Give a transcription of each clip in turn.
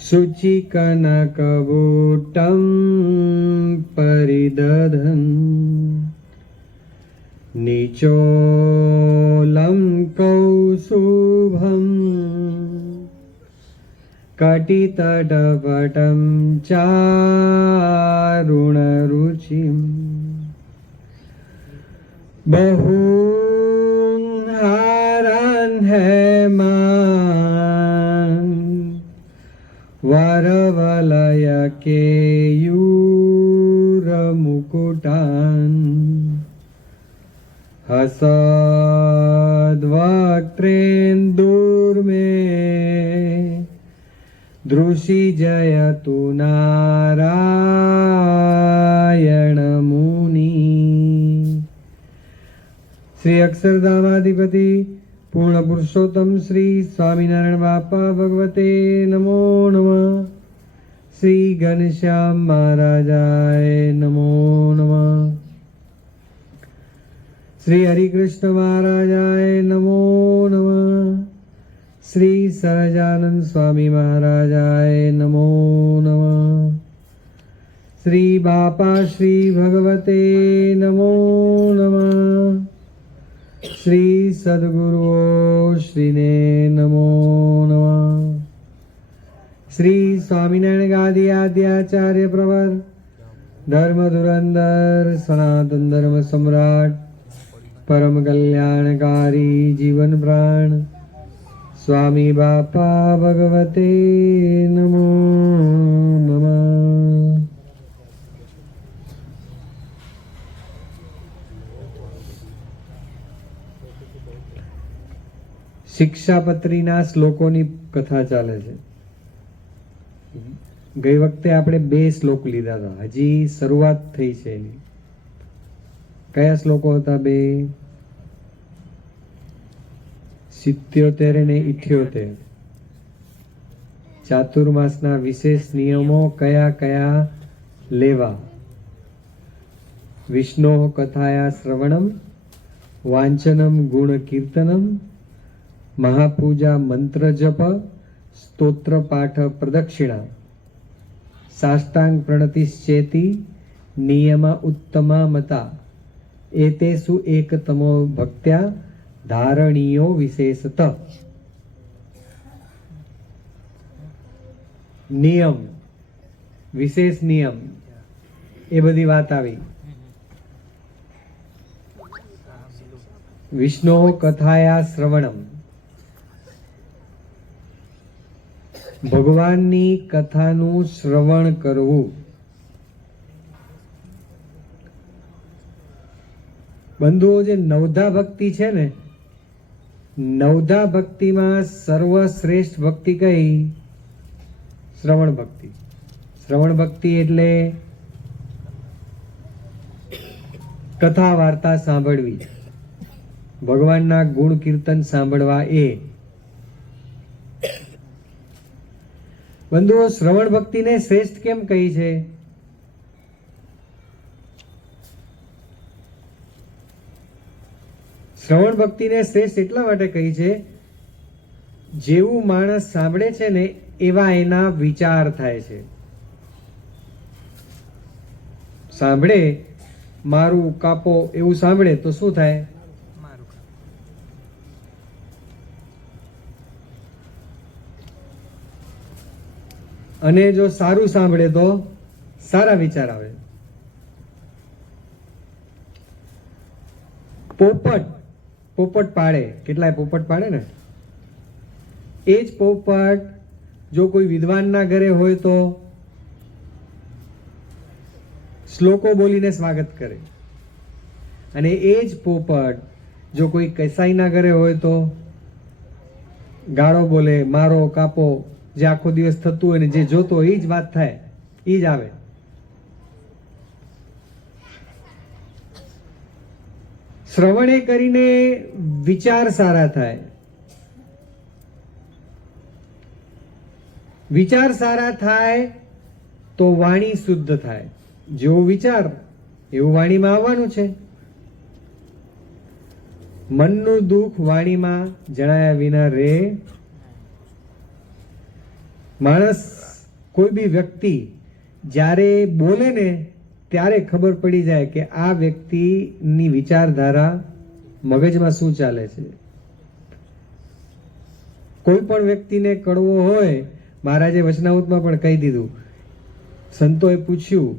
शुचिकनकबूटं परिदधन् निचोलं कौसुभम् कटितटपटं चारुणरुचिम् बहून् हारान् हेमान् वरवलयकेयूरमुकुटान् हसद्वक्त्रेन्दुर्मे दृशिजयतु नारायणमुनि। श्री अक्षरधामाधिपति पूर्ण पुरुषोत्तम श्री स्वामीनारायण बापा भगवते नमो नमः। श्री घनश्याम महाराजाय नमो नमः। श्री हरिकृष्ण महाराजाय नमो नमः। श्री सहजानंद स्वामी महाराजाय नमो नमः। श्री बापा श्री भगवते नमो नमः। श्री सद्गुरु श्रीने नमो नमः। श्री स्वामीनारायण गादी आद्याचार्य प्रवर धर्म धुरंधर सनातन धर्म सम्राट परम कल्याणकारी जीवन प्राण स्वामी बापा भगवते नमो नमः। શિક્ષાપત્રીના શ્લોકોની કથા ચાલે છે. ગઈ વખતે આપણે 2 શ્લોક લીધા હતા, હજી શરૂઆત થઈ છે એની. કયા શ્લોકો હતા? 2, 77 અને 78. ચાતુર્માસના વિશેષ નિયમો કયા કયા લેવા? વિષ્ણો કથાયા શ્રવણમ, વાંચનમ ગુણ કીર્તનમ, महापूजा मंत्र जप, स्तोत्र पाठ प्रदक्षिणा, साष्टांग प्रणतिश्चेति, नियम उत्तमा मता, एतेषु एकतमो भक्त्या धारणीयो विशेषत। नियम, विशेष नियम, ए बधी वात आवी। विष्णु कथाया श्रवणम, ભગવાનની કથાનું શ્રવણ કરવું. બંધુઓ, જે નવધા ભક્તિ છે ને, નવધા ભક્તિમાં સર્વશ્રેષ્ઠ ભક્તિ કઈ? શ્રવણ ભક્તિ. શ્રવણ ભક્તિ એટલે કથા વાર્તા સાંભળવી, ભગવાનના ગુણ કીર્તન સાંભળવા. એ બંધુઓ, શ્રવણ ભક્તિને શ્રેષ્ઠ કેમ કહી છે? શ્રવણ ભક્તિને શ્રેષ્ઠ એટલા માટે કહી છે, જેવું માણસ સાંભળે છે ને એવા એના વિચાર થાય છે. સાંભળે મારું કાપો એવું સાંભળે તો શું થાય? અને જો સારું સાંભળે તો સારા વિચાર આવે. પોપટ પાડે, કેટલાય પોપટ પાડે ને, એ જ પોપટ જો કોઈ વિદ્વાનના ઘરે હોય તો શ્લોકો બોલીને સ્વાગત કરે, અને એ જ પોપટ જો કોઈ કસાઈના ઘરે હોય તો ગાળો બોલે, મારો કાપો. જે આખો દિવસ થતું હોય ને જે જોતો હોય એ જ વાત થાય, એ જ આવે. શ્રવણે કરીને વિચાર સારા થાય. વિચાર સારા થાય તો વાણી શુદ્ધ થાય. જેવો વિચાર એવું વાણીમાં આવવાનું છે. મનનું દુઃખ વાણીમાં જણાયા વિના રહે માણસ કોઈ બી વ્યક્તિ જ્યારે બોલે ને ત્યારે ખબર પડી જાય કે આ વ્યક્તિની વિચારધારા મગજમાં શું ચાલે છે. કોઈ પણ વ્યક્તિને કડવો હોય, મહારાજે વચનામૃતમાં પણ કહી દીધું, સંતોએ પૂછ્યું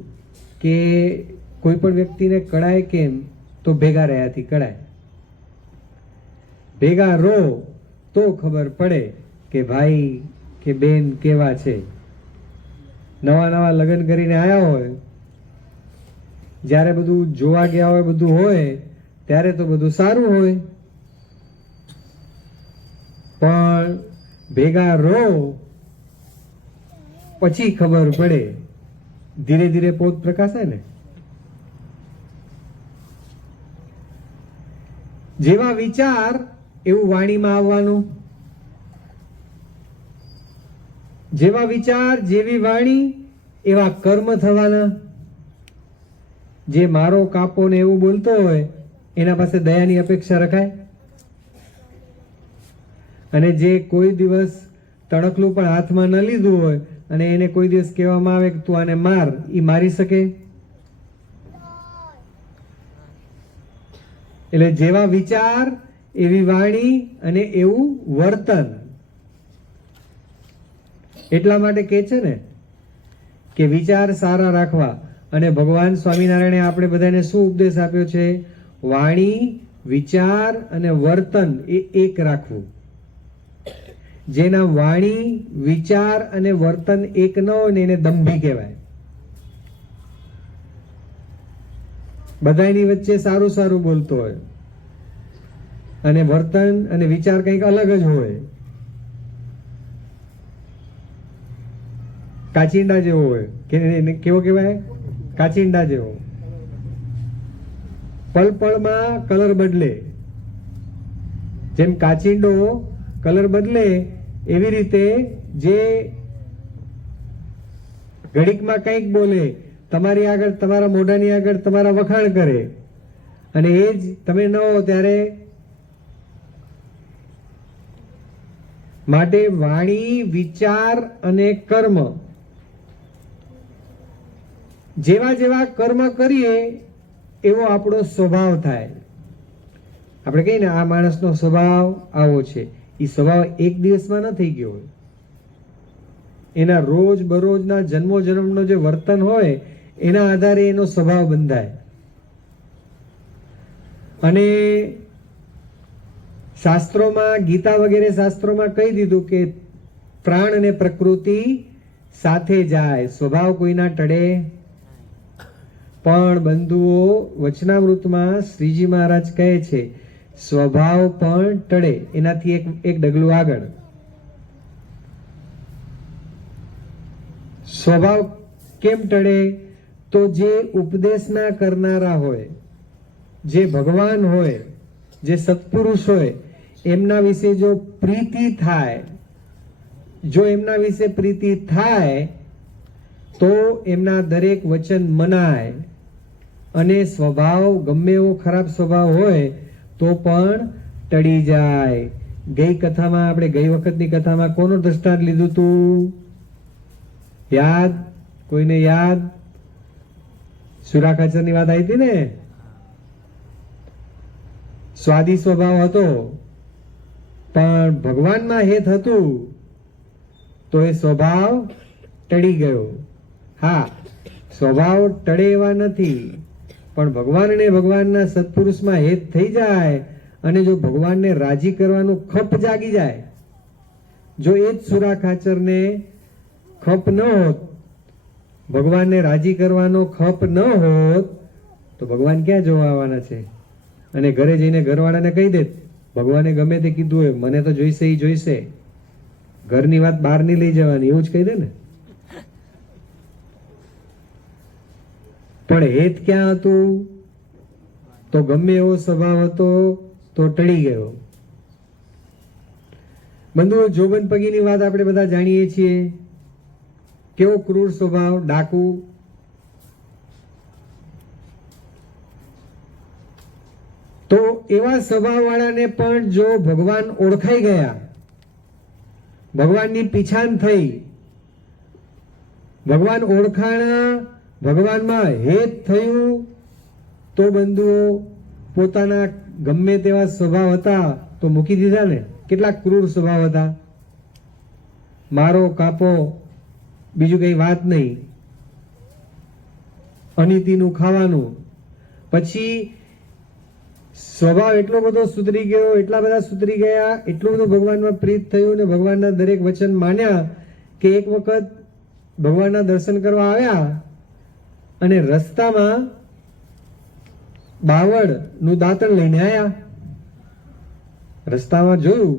કે કોઈ પણ વ્યક્તિને કળાય કેમ? તો ભેગા રહ્યાથી કળાય. ભેગા રહો તો ખબર પડે કે ભાઈ કે બેન કેવા છે. નવા નવા લગ્ન કરીને આવ્યા હોય, જ્યારે બધું જોવા ગયા હોય, બધું હોય, ત્યારે તો બધું સારું હોય, પણ ભેગા રહો પછી ખબર પડે. ધીરે ધીરે પોત પ્રકાશે ને. જેવા વિચાર એવું વાણીમાં આવવાનું, જેવા વિચાર જેવી વાણી એવા કર્મ થવાના. જે મારો કાપો ને એવું બોલતો હોય એના પાસે દયાની અપેક્ષા રખાય? અને જે કોઈ દિવસ તણખલું પણ હાથમાં ન લીધું હોય અને એને કોઈ દિવસ કહેવામાં આવે કે તું આને માર, એ મારી શકે? એટલે જેવા વિચાર એવી વાણી અને એવું વર્તન. એટલા માટે કહે છે ને કે વિચાર સારા રાખવા. અને ભગવાન સ્વામિનારાયણે આપણે બધાને શું ઉપદેશ આપ્યો છે? વાણી, વિચાર અને વર્તન એ એક રાખવું. જેના વાણી, વિચાર અને વર્તન એક ન હોય ને એને દંભી કહેવાય. બધાની વચ્ચે સારું સારું બોલતો હોય અને વર્તન અને વિચાર કંઈક અલગ જ હોય. કાચિંડા જેવો હોય. કેવો કહેવાય? કાચિંડા જેવો. પળ પળમાં કલર બદલે. જેમ કાચિંડો કલર બદલે એવી રીતે જે ઘડીકમાં કંઈક બોલે, તમારી આગળ, તમારા મોઢાની આગળ તમારા વખાણ કરે, અને એ જ તમે ન હો ત્યારે. માટે વાણી, વિચાર અને કર્મ, જેવા જેવા કર્મ કરીએ એવો આપણો સ્વભાવ થાય. આપણે કહીએ ને આ માણસનો સ્વભાવ આવો છે. એ સ્વભાવ એક દિવસમાં ન થઈ ગયો હોય. એના રોજ બરોજના જન્મો જન્મનો જે વર્તન હોય એના આધારે એનો સ્વભાવ બંધાય. અને શાસ્ત્રોમાં, ગીતા વગેરે શાસ્ત્રોમાં કહી દીધું કે પ્રાણ અને પ્રકૃતિ સાથે જાય, સ્વભાવ કોઈના ટળે. પણ બંધુઓ, વચનામૃતમાં શ્રીજી મહારાજ કહે છે સ્વભાવ પણ ટળે. એનાથી એક ડગલું આગળ. સ્વભાવ કેમ ટળે? તો જે ઉપદેશના કરનારા હોય, જે ભગવાન હોય, જે સત્પુરુષ હોય, એમના વિશે જો પ્રીતિ થાય, જો એમના વિશે પ્રીતિ થાય તો એમના દરેક વચન મનાય. અને સ્વભાવ ગમે એવો ખરાબ સ્વભાવ હોય તો પણ ટળી જાય. ગઈ કથામાં, આપણે ગઈ વખતની કથામાં કોનું દ્રષ્ટાંત લીધું હતું? યાદ? કોઈને યાદ? સુરાખાચરની વાત આવી હતી ને. સ્વાદી સ્વભાવ હતો પણ ભગવાનમાં હેત હતું તો એ સ્વભાવ ટળી ગયો. હા, સ્વભાવ ટળે એવા નથી, પણ ભગવાન અને ભગવાનના સત્પુરુષમાં હેત થઈ જાય અને જો ભગવાનને રાજી કરવાનું ખપ જાગી જાય, જો એ જ સુરા ખાચરને ખપ ન હોત, ભગવાનને રાજી કરવાનો ખપ ન હોત તો ભગવાન ક્યાં જોવા આવવાના છે? અને ઘરે જઈને ઘરવાળાને કહી દે ભગવાને ગમે તે કીધું હોય, મને તો જોઈશે, એ જોઈશે, ઘરની વાત બહાર નહીં લઈ જવાની, એવું જ કહી દે ને. પણ હેત ક્યાં હતું? તો ગમે એવો સ્વભાવ હતો તો ટળી ગયો. બંધુઓ, જોબન પગીની વાત આપણે બધા જાણીએ છીએ. કેવો ક્રૂર સ્વભાવ, ડાકુ. તો એવા સ્વભાવ વાળાને પણ જો ભગવાન ઓળખાઈ ગયા, ભગવાનની પીછાણ થઈ, ભગવાન ઓળખાણા, ભગવાનમાં હેત થયું, તો બંધુઓ પોતાના ગમે તેવા સ્વભાવ હતા તો મૂકી દીધા ને. કેટલા ક્રૂર સ્વભાવ હતા, મારો કાપો, બીજું કઈ વાત નહીં, અનીતિનું ખાવાનું. પછી સ્વભાવ એટલો બધો સુધરી ગયો, એટલા બધા સુધરી ગયા, એટલું બધું ભગવાનમાં પ્રીત થયું ને ભગવાનના દરેક વચન માન્યા કે એક વખત ભગવાનના દર્શન કરવા આવ્યા અને રસ્તામાં બાવળ નું દાંતણ લઈને આવ્યા. રસ્તામાં જોયું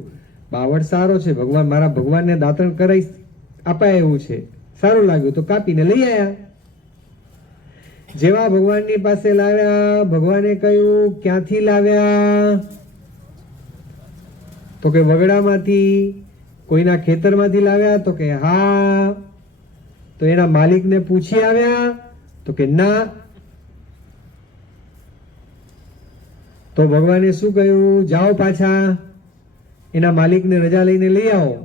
બાવળ સારો છે, ભગવાન મારા ભગવાનને દાંતણ કરાઈ અપાય એવું છે, સારું લાગ્યું તો કાપીને લઈ આવ્યા. જેવા ભગવાનની પાસે લાવ્યા, ભગવાને કહ્યું ક્યાંથી લાવ્યા? તો કે વગડામાંથી, કોઈના ખેતરમાંથી લાવ્યા? તો કે હા. તો એના માલિકને પૂછી આવ્યા? તો કે ના. તો ભગવાને શું કહ્યું? જાઓ પાછા એના માલિકને રજા લઈને લઈ આવો.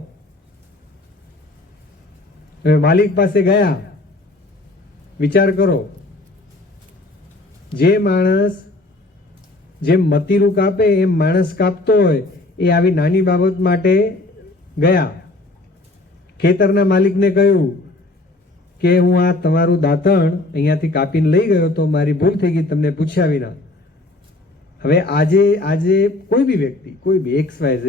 હવે માલિક પાસે ગયા. વિચાર કરો, જે માણસ જેમ મતીરું કાપે એમ માણસ કાપતો હોય એ આવી નાની બાબત માટે ગયા. ખેતરના માલિકને કહ્યું કે હું આ તમારું દાંતણ અહીંયાથી કાપીને લઈ ગયો તો મારી ભૂલ થઈ ગઈ, તમને પૂછ્યા વિના. હવે આજે કોઈ બી વ્યક્તિ, કોઈ બી XYZ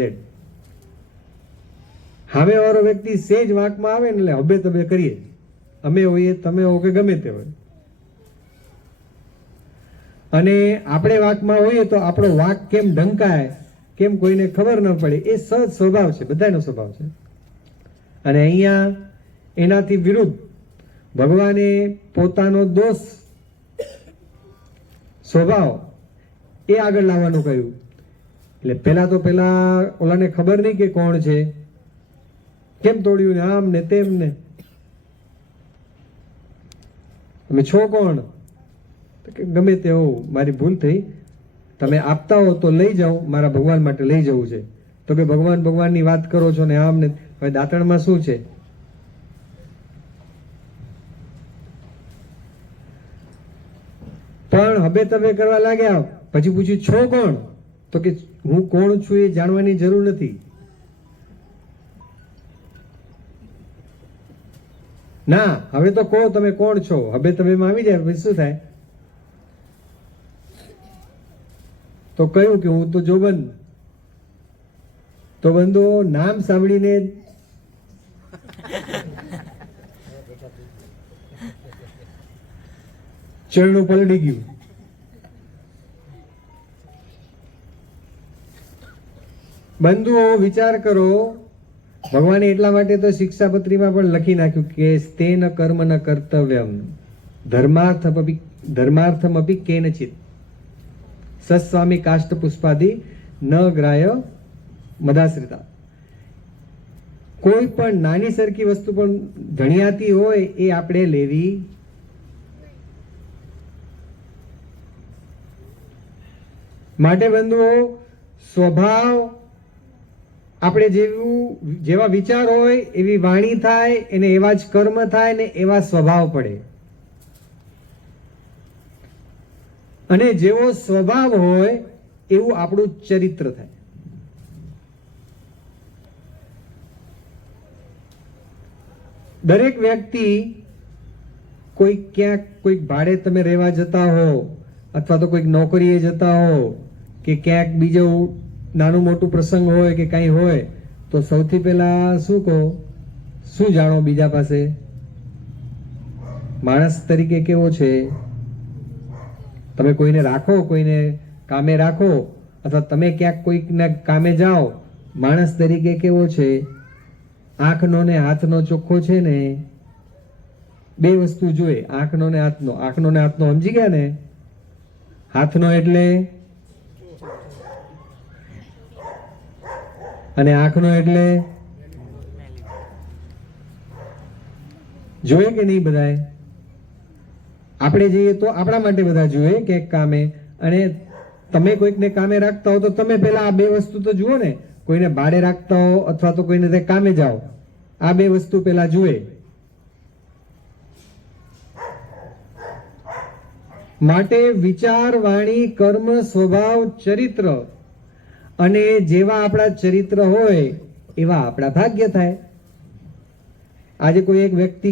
સામે વાળો વ્યક્તિ સેજ વાંકમાં આવે ને એટલે હબે તબે કરીએ, અમે હોઈએ, તમે હો કે ગમે તે હોય. અને આપણે વાંકમાં હોઈએ તો આપણો વાંક કેમ ઢંકાય, કેમ કોઈને ખબર ન પડે, એ સહજ સ્વભાવ છે, બધાનો સ્વભાવ છે. અને અહીંયા એનાથી વિરુદ્ધ ભગવાને પોતાનો દોષ સ્વભાવ એ આગળ લાવવાનું કહ્યું. એટલે પેલા ઓલાને ખબર નહીં કે કોણ છે, કેમ તોડ્યું ને આમ ને તેમ ને, તમે છો કોણ? ગમે તે હો, મારી ભૂલ થઈ, તમે આપતા હો તો લઈ જાઓ, મારા ભગવાન માટે લઈ જવું છે. તો કે ભગવાનની વાત કરો છો ને આમ ને. હવે દાંતણમાં શું છે? પણ હબે તબે કરવા લાગ્યા. પછી પૂછ્યું છો કોણ? તો કે હું કોણ છું એ જાણવાની જરૂર નથી. ના, હવે તો કહો તમે કોણ છો. હબે તબે માં આવી જાય પછી શું થાય? તો કહ્યું કે હું તો જોબન. તો બંધુઓ નામ સાંભળીને ચરણું પલળી ગયું. બંધુઓ વિચાર કરો, ભગવાને એટલા માટે તો શિક્ષાપત્રીમાં પણ લખી નાખ્યું કે સ્તેન કર્મ ન કર્તવ્યમ ધર્માર્થમપી કેનચિત સસ્વામી કાષ્ટ પુષ્પાદિ ન ગ્રાહ્ય મદાશ્રિતા. કોઈ પણ નાની સરખી વસ્તુ પણ ધણિયાતી હોય એ આપણે લેવી. માટે બંધુઓ સ્વભાવ આપણે જેવા વિચાર હોય એવી વાણી થાય, એને એવા જ કર્મ થાય ને એવા સ્વભાવ પડે. અને જેવો સ્વભાવ હોય એવું આપણું ચરિત્ર થાય. દરેક વ્યક્તિ કોઈક ભાડે તમે રહેવા જતા હો, અથવા તો કોઈક નોકરીએ જતા હો, કે ક્યાંક બીજો નાનું મોટું પ્રસંગ હોય કે કઈ હોય, તો સૌથી પહેલા શું કહો? શું જાણો બીજા પાસે? માણસ તરીકે કેવો છે? તમે કોઈને રાખો, કોઈને કામે રાખો, અથવા તમે ક્યાંક કોઈકના કામે જાઓ, માણસ તરીકે કેવો છે? આંખનો ને હાથનો ચોખ્ખો છે ને? બે વસ્તુ જોઈએ, આંખનો ને હાથનો. આંખનો ને હાથનો સમજી ગયા ને? હાથનો એટલે અને આંખનો એટલે જોઈએ કે નહીં? બધાએ આપણે જઈએ તો આપણા માટે બધા જોઈએ કે કામે, અને તમે કોઈકને કામે રાખતા હો તો તમે પેલા આ બે વસ્તુ તો જુઓ ને. કોઈને ભાડે રાખતા હો અથવા તો કોઈને કામે જાઓ, આ બે વસ્તુ પેલા જુએ. માટે વિચાર, વાણી, કર્મ, સ્વભાવ, ચરિત્ર અને જેવા આપણા ચરિત્ર હોય એવા આપણા ભાગ્ય થાય. આજે કોઈ એક વ્યક્તિ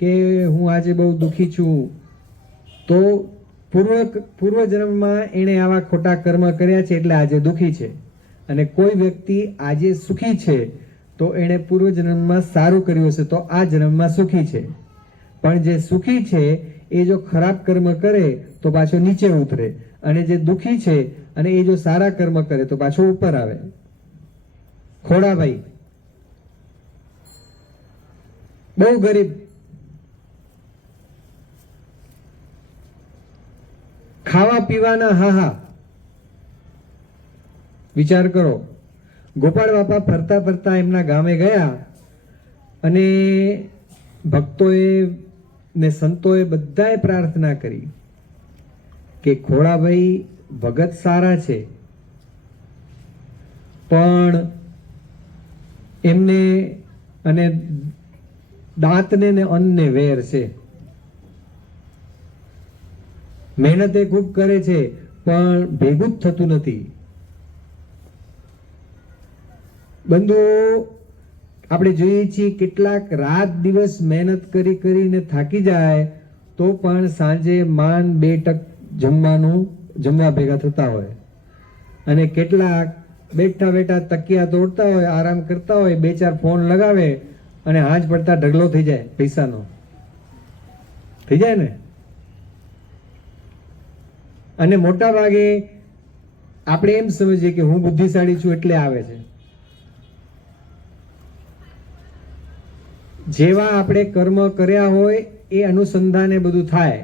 કે હું આજે બહુ દુઃખી છું, તો પૂર્વ જન્મમાં એણે આવા ખોટા કર્મ કર્યા છે એટલે આજે દુઃખી છે. અને કોઈ વ્યક્તિ આજે સુખી છે તો એણે પૂર્વ જન્મમાં સારું કર્યું હશે તો આ જન્મમાં સુખી છે. પણ જે સુખી છે એ જો ખરાબ કર્મ કરે તો પાછો નીચે ઉતરે, અને જે દુઃખી છે અને એ જો સારા કર્મ કરે તો પાછો ઉપર આવે. ખોડાભાઈ બહુ ગરીબ, ખાવા પીવાના હાહા. વિચાર કરો, ગોપાળ બાપા ફરતા ફરતા એમના ગામે ગયા અને ભક્તોએ ને સંતોએ બધાએ પ્રાર્થના કરી કે ખોડાભાઈ ભગત સારા છે, પણ એમને અને દાંતને ને અન્નને વેર છે. મહેનત એ ખૂબ કરે છે પણ ભેગું જ થતું નથી. બંધુઓ, આપણે જોઈએ છીએ કેટલાક રાત દિવસ મહેનત કરી કરીને થાકી જાય તો પણ સાંજે માંડ 2 ટક જમવા ભેગા થતા હોય, અને કેટલાક બેઠા બેઠા તકિયા તોડતા હોય, આરામ કરતા હોય, 2-4 ફોન લગાવે અને હાંજ પડતા ઢગલો થઈ જાય, પૈસાનો થઈ જાય ને. અને મોટા ભાગે આપણે એમ સમજીએ કે હું બુદ્ધિશાળી છું એટલે આવે છે. જેવા આપણે કર્મ કર્યા હોય એ અનુસંધાને બધું થાય,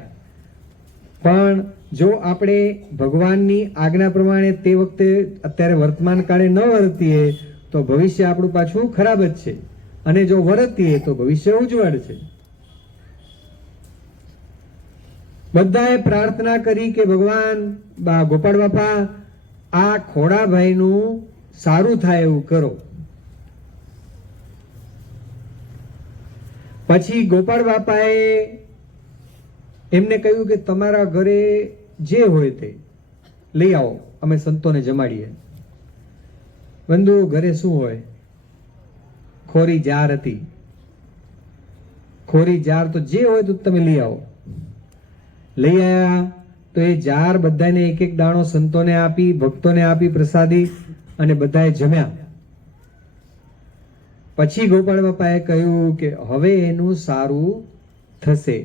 પણ જો આપણે ભગવાનની આજ્ઞા પ્રમાણે તે વખતે અત્યારે વર્તમાન કાળે ન વર્તીએ તો ભવિષ્ય આપણું પાછું ખરાબ જ છે, અને જો વર્તીએ તો ભવિષ્ય ઉજ્જવળ છે. બધાએ પ્રાર્થના કરી કે ભગવાન ગોપાળ બાપા આ ખોડાભાઈનું સારું થાય એવું કરો. પછી ગોપાળ બાપાએ એમને કહ્યું કે તમારા ઘરે જે હોય તે લઈ આવો, અમે સંતોને જમાડીએ. બંધુ, ઘરે શું હોય? ખોરી જાર હતી. ખોરી જાર તો જે હોય તો તમે લઈ આવો. લઈ આવ્યા તો એ જાર બધાને એક એક દાણો સંતોને આપી, ભક્તોને આપી પ્રસાદી, અને બધાએ જમ્યા. પછી ગોપાળ બાપાએ કહ્યું કે હવે એનું સારું થશે.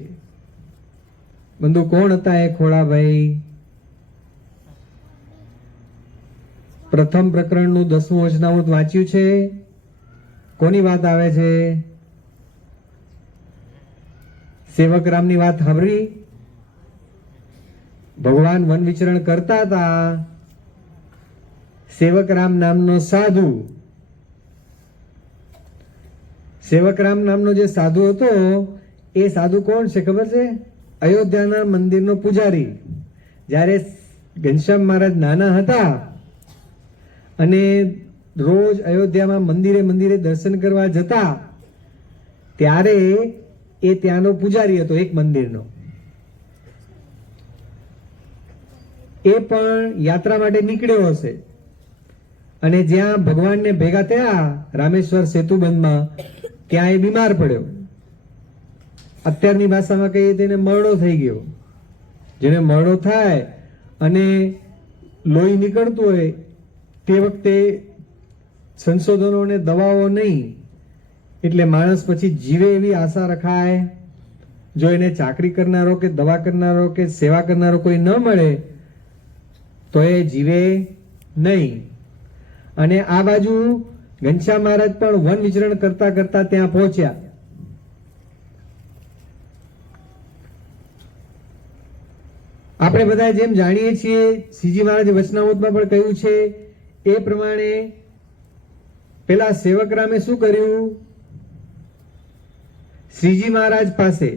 બંધુ, કોણ હતા એ ખોડાભાઈ? પ્રથમ પ્રકરણનું 10મું વચનામૃત વાંચ્યું છે. કોની વાત આવે છે? સેવક રામની વાત સાંભળી. ભગવાન વન વિચરણ કરતા હતા. સેવક રામ નામનો સાધુ, સેવક રામ નામનો જે સાધુ હતો એ સાધુ કોણ છે ખબર છે? અયોધ્યાના મંદિરનો પૂજારી. જ્યારે ઘનશ્યામ મહારાજ નાના હતા અને રોજ અયોધ્યામાં મંદિરે દર્શન કરવા જતા, ત્યારે એ ત્યાંનો પૂજારી હતો એક મંદિરનો. એ પણ યાત્રા માટે નીકળ્યો હશે અને જ્યાં ભગવાનને ભેગા થયા રામેશ્વર સેતુબંધમાં, ત્યાં એ બીમાર પડ્યો. અત્યારની ભાષામાં કહીએ તેને મરડો થઈ ગયો. જેને મરડો થાય અને લોહી નીકળતું હોય તે વખતે સંશોધનો અને દવાઓ નહીં, એટલે માણસ પછી જીવે એવી આશા રખાય. જો એને ચાકરી કરનારો કે દવા કરનારો કે સેવા કરનારો કોઈ ન મળે તો એ જીવે નહીં. અને આ બાજુ ઘનશ્યામ મહારાજ પણ વન વિચરણ કરતા કરતા ત્યાં પહોંચ્યા. આપણે બધા જેમ જાણીએ છીએ, શ્રીજી મહારાજે વચનામૃતમાં પણ કહ્યું છે એ પ્રમાણે પેલા સેવક રામે શું કર્યું? શ્રીજી મહારાજ પાસે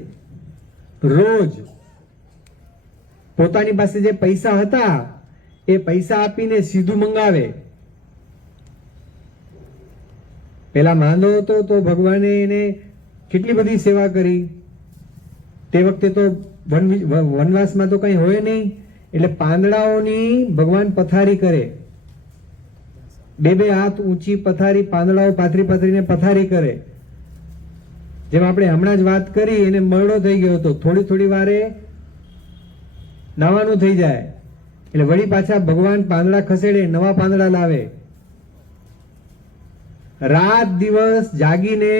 રોજ પોતાની પાસે જે પૈસા હતા એ પૈસા આપીને સીધું મંગાવે. પેલા માંદો હતો તો ભગવાને એને કેટલી બધી સેવા કરી. તે વખતે તો વનવાસમાં તો કઈ હોય નહીં, એટલે પાંદડાઓની ભગવાન પથારી કરે, બે હાથ ઊંચી પથારી, પાંદડાઓ પાથરી પાથરીને પથારી કરે. જેમ આપણે હમણાં જ વાત કરી, એને મરડો થઈ ગયો હતો, થોડી થોડી વારે નાવાનું થઈ જાય, એટલે વળી પાછા ભગવાન પાંદડા ખસેડે, નવા પાંદડા લાવે. રાત દિવસ જાગીને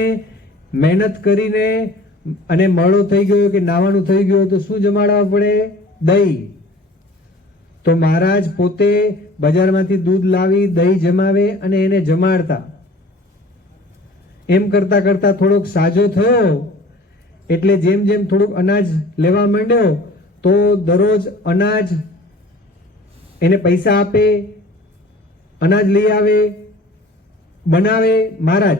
મહેનત કરીને, અને મરડો થઈ ગયો કે નાવાનું થઈ ગયું તો શું જમાડવા પડે? દહીં. તો મહારાજ પોતે બજારમાંથી દૂધ લાવી દહીં જમાવે અને એને જમાડતા. એમ કરતા કરતા થોડોક સાજો થયો, એટલે જેમ જેમ થોડુંક અનાજ લેવા માંડ્યો, તો દરરોજ અનાજ એને પૈસા આપે, અનાજ લઈ આવે, બનાવે. મહારાજ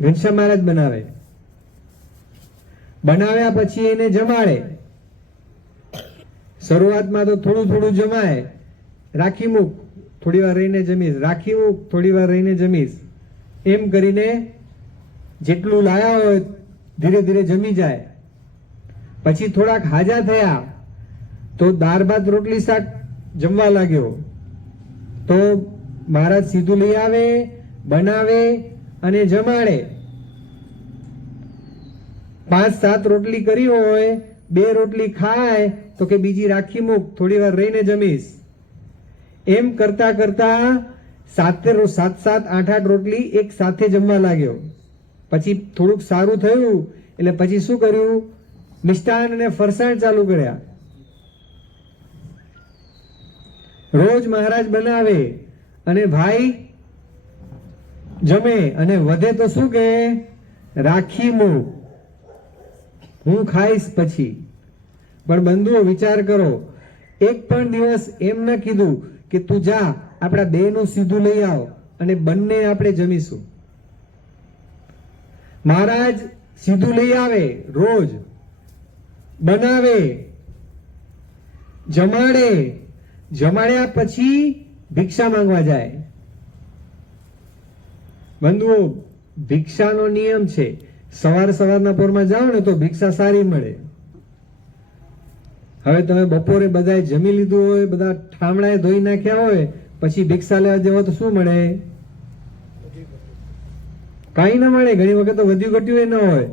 ઘનશ્યામ મહારાજ બનાવે. બનાવ્યા પછી એને જમાડે. શરૂઆતમાં તો થોડું થોડું જમાય, રાખી મૂક, થોડી વાર રહીને જમીશ, રાખી મૂક, થોડી વાર રહીને જમીશ, એમ કરીને જેટલું લાયા હોય ધીરે ધીરે જમી જાય. પછી થોડાક હાજા થયા તો દાળ ભાત રોટલી શાક જમવા લાગ્યો. તો મહારાજ સીધું લઈ આવે, બનાવે અને જમાડે. 5-7 રોટલી કરી હોય, 2 રોટલી ખાય તો કે બીજી રાખી મૂક, થોડી વાર રહીને જમીશ. એમ કરતા કરતા 7-8 રોટલી એક સાથે જમવા લાગ્યો. પછી થોડુંક સારું થયું એટલે પછી શું કર્યું? મિષ્ટાન અને ફરસાણ ચાલુ કર્યા. રોજ મહારાજ બનાવે અને ભાઈ જમે, અને વધે તો શું કહે? રાખી મૂક, હું ખાઈશ પછી. પણ બંધુઓ વિચાર કરો, એક પણ દિવસ એમ ન કીધું કે તું જા આપણા બે નું સીધું લઈ આવ અને બંને આપણે જમીશું. મહારાજ સીધું લઈ આવે, રોજ બનાવે, જમાડે, જમાડ્યા પછી ભિક્ષા માંગવા જાય. બંધુઓ, ભિક્ષાનો નિયમ છે, સવારના પોરમાં જાઓ ને તો ભિક્ષા સારી મળે. હવે તમે બપોરે બધાએ જમી લીધું હોય, બધા ઠામણાએ ધોઈ નાખ્યા હોય, પછી ભિક્ષા લેવા જવો તો શું મળે? કઈ ના મળે. ઘણી વખત તો વધ્યું ઘટ્યું ન હોય.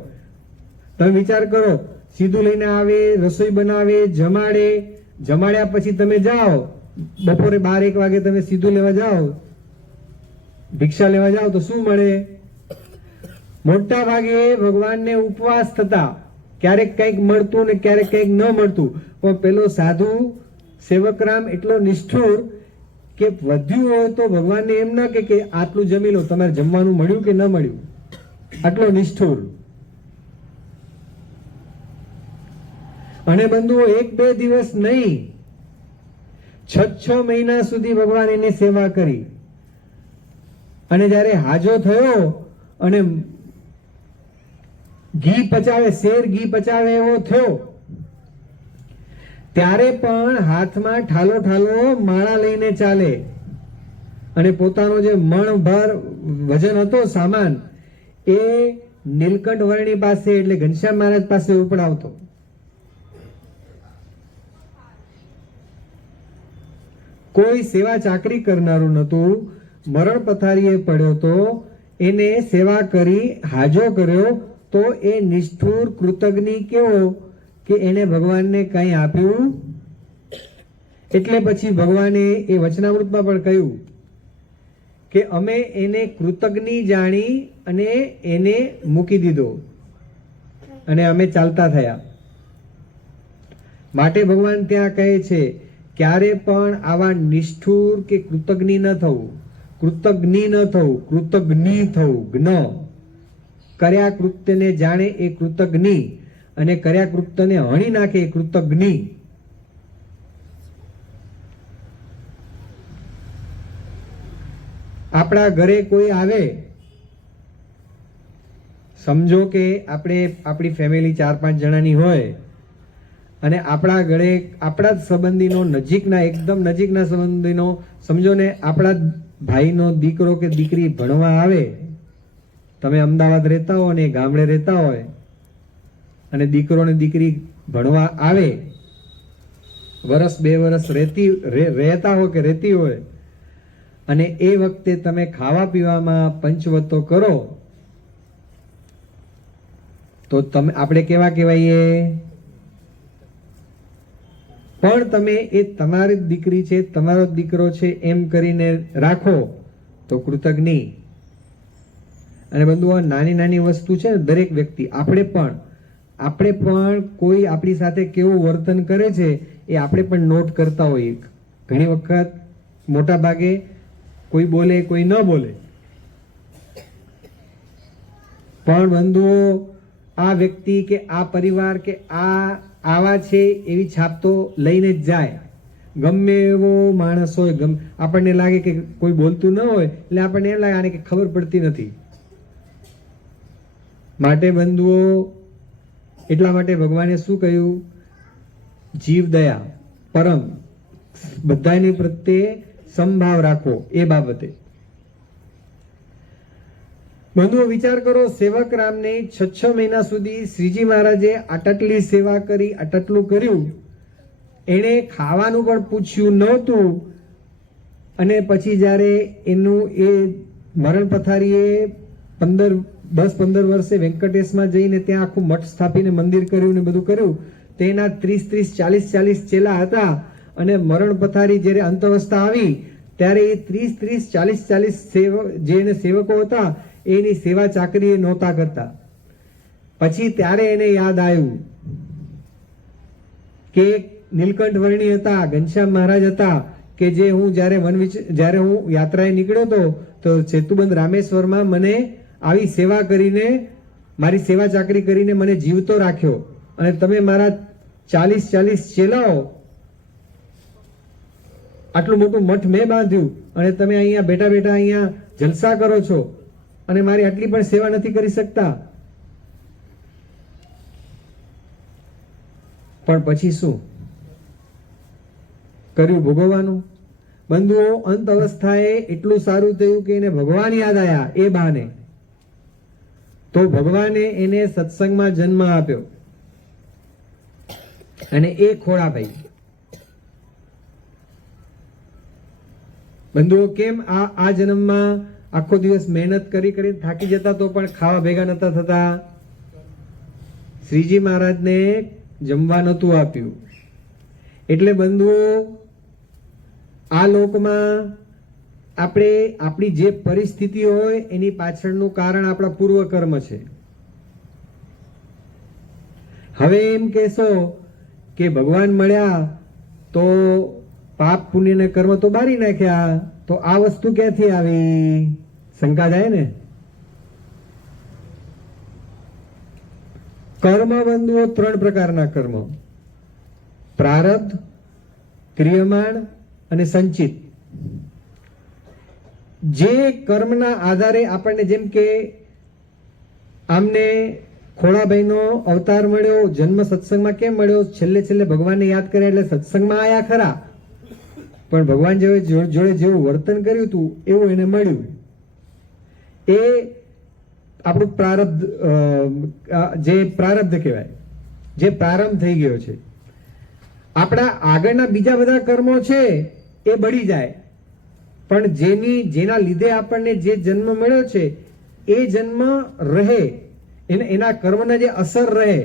તમે વિચાર કરો, સીધું લઈને આવે, રસોઈ બનાવે, જમાડે, જમાડ્યા પછી તમે જાઓ, બપોરે 12-1 વાગે તમે સીધું લેવા જાઓ, ભિક્ષા લેવા જાઓ તો શું મળે? મોટા ભાગે ભગવાનને ઉપવાસ થતા, ક્યારેક કંઈક મળતું ને ક્યારેક કંઈક ન મળતું. પણ પેલો સાધુ સેવકરામ એટલો નિષ્ઠુર કે વધ્યું હોય તો ભગવાનને એમ ના કે આટલું જમી લો, તમારે જમવાનું મળ્યું કે ન મળ્યું, આટલો નિષ્ઠુર. અને બંધુઓ, 1-2 દિવસ નહીં, 6 મહિના સુધી ભગવાન એની સેવા કરી. અને જયારે હાજો થયો અને ઘી પચાવે, શેર ઘી પચાવે એવો થયો, ત્યારે પણ હાથમાં ઠાલો ઠાલો માળા લઈને ચાલે, અને પોતાનો જે મણભર વજન હતો સામાન, એ નીલકંઠ વર્ણી પાસે એટલે ઘનશ્યામ મહારાજ પાસે ઉપડાવતો. કોઈ સેવા ચાકરી કરનારું નતું, મરણ પથારીએ પડ્યો તો એને સેવા કરી, હાજો કર્યો, તો એ નિષ્ઠુર કૃતજ્ઞ કેવો કે એને ભગવાનને કઈ આપ્યું. એટલે પછી ભગવાને એ વચનામૃતમાં પણ કહ્યું કે અમે એને કૃતજ્ઞ જાણી અને એને મૂકી દીધો અને અમે ચાલતા થયા. માટે ભગવાન ત્યાં કહે છે, ક્યારે પણ આવા નિષ્ઠુર કે કૃતજ્ઞ ન થવું, કૃતજ્ઞ ન થવું, કૃતજ્ઞ થવું. જ્ઞ કર્યા કૃત્યને જાણે એ કૃતજ્ઞ, અને કર્યા કૃત્યને હણી નાખે એ કૃતજ્ઞ. આપણા ઘરે કોઈ આવે, સમજો કે આપણી ફેમિલી 4-5 જણાની હોય, અને આપણા ઘરે આપણા જ સંબંધીનો, નજીકના, એકદમ નજીકના સંબંધીનો, સમજો ને આપણા ભાઈનો દીકરો કે દીકરી ભણવા આવે, તમે અમદાવાદ રહેતા હો અને ગામડે રહેતા હોય, અને દીકરો ને દીકરી ભણવા આવે, વર્ષ 2 વર્ષ રહેતા હોય કે રહેતી હોય, અને એ વખતે તમે ખાવા પીવામાં પંચવતો કરો તો તમે આપણે કેવા કહેવાઈએ? પણ તમે એ તમારી દીકરી છે, તમારો દીકરો છે એમ કરીને રાખો તો કૃતજ્ઞ. અને બંધુઓ, નાની નાની વસ્તુ છે ને, દરેક વ્યક્તિ, આપણે પણ કોઈ આપણી સાથે કેવું વર્તન કરે છે એ આપણે પણ નોટ કરતા હોઈએ. ઘણી વખત મોટા ભાગે કોઈ બોલે, કોઈ ન બોલે, પણ બંધુઓ આ વ્યક્તિ કે આ પરિવાર કે આવા છે એવી છાપ તો લઈને જ જાય. ગમે એવો માણસ હોય, આપણને લાગે કે કોઈ બોલતું ન હોય એટલે આપણને એમ લાગે આને કે ખબર પડતી નથી. માટે બંધુઓ, એટલા માટે ભગવાને શું કહ્યું? જીવ દયા, પરમ, બધાની પ્રત્યે સમભાવ રાખો એ બાબતે. બંધુઓ વિચાર કરો, સેવક રામને 6 મહિના સુધી શ્રીજી મહારાજે આટલી સેવા કરી, આટલું કર્યું, એને ખાવાનું પણ પૂછ્યું નહોતું, અને પછી જ્યારે એનું એ મરણ પથારીએ 10-15 વર્ષે વેંકટેશમાં જઈને ત્યાં આખું મઠ સ્થાપીને મંદિર કર્યું ને બધું કર્યું, તેના 30-30, 40-40 ચેલા હતા, અને મરણ પથારી જ્યારે અંતઅવસ્થા આવી ત્યારે એ 30-30, 40-40 જે સેવકો હતા એની સેવા ચાકરી નહોતા કરતા. પછી ત્યારે એને યાદ આવ્યું કે નીલકંઠ વર્ણી હતા, ઘનશ્યામ મહારાજ હતા, કે જે હું જ્યારે હું યાત્રાએ નીકળ્યો હતો તો સેતુબંધ રામેશ્વરમાં મને આવી સેવા કરીને, મારી સેવા ચાકરી કરીને મને જીવતો રાખ્યો, અને તમે મારા 40-40 ચેલાઓ, આટલું મોટું મઠ મેં બાંધ્યું, અને તમે અહીંયા બેઠા બેઠા અહીંયા જલસા કરો છો, અને મારી આટલી પણ સેવા નથી કરી શકતા. પણ પછી શું કર્યું? ભોગવવાનું. બંધુઓ, અંત અવસ્થાએ એટલું સારું થયું કે એને ભગવાન યાદ આવ્યા એ બહાને. તો ભગવાને એને સત્સંગમાં જન્મ આપ્યો, અને એ ખોળાભાઈ. બંધુઓ, કેમ આ જન્મમાં આખો દિવસ મહેનત કરી થાકી જતા તો પણ ખાવા ભેગા નતા થતા? શ્રીજી મહારાજને જમવા નતું આપ્યું. એટલે બંધુઓ, આ લોકમાં આપણે આપણી જે પરિસ્થિતિ હોય એની પાછળનું કારણ આપણા પૂર્વ કર્મ છે. હવે એમ કહેશો કે ભગવાન મળ્યા તો પાપ પુણ્ય ને કર્મ તો બારી નાખ્યા, તો આ વસ્તુ ક્યાંથી આવી? શંકા જાય ને. કર્મ બંધુઓ 3 પ્રકારના કર્મ: પ્રારબ્ધ, ક્રિયમાણ અને સંચિત. જે કર્મના આધારે આપણને, જેમ કે આમને ખોડાભાઈનો અવતાર મળ્યો, જન્મ સત્સંગમાં કેમ મળ્યો? છેલ્લે ભગવાનને યાદ કર્યા એટલે સત્સંગમાં આયા ખરા, પણ ભગવાન જોડે જેવું વર્તન કર્યું હતું એવું એને મળ્યું. એ આપણું પ્રારબ્ધ, જે પ્રારબ્ધ કહેવાય, જે પ્રારંભ થઈ ગયો છે. આપણા આગળના બીજા બધા કર્મો છે એ બળી જાય, પણ જેના લીધે આપણને જે જન્મ મળ્યો છે એ જન્મ રહે, એના કર્મના જે અસર રહે.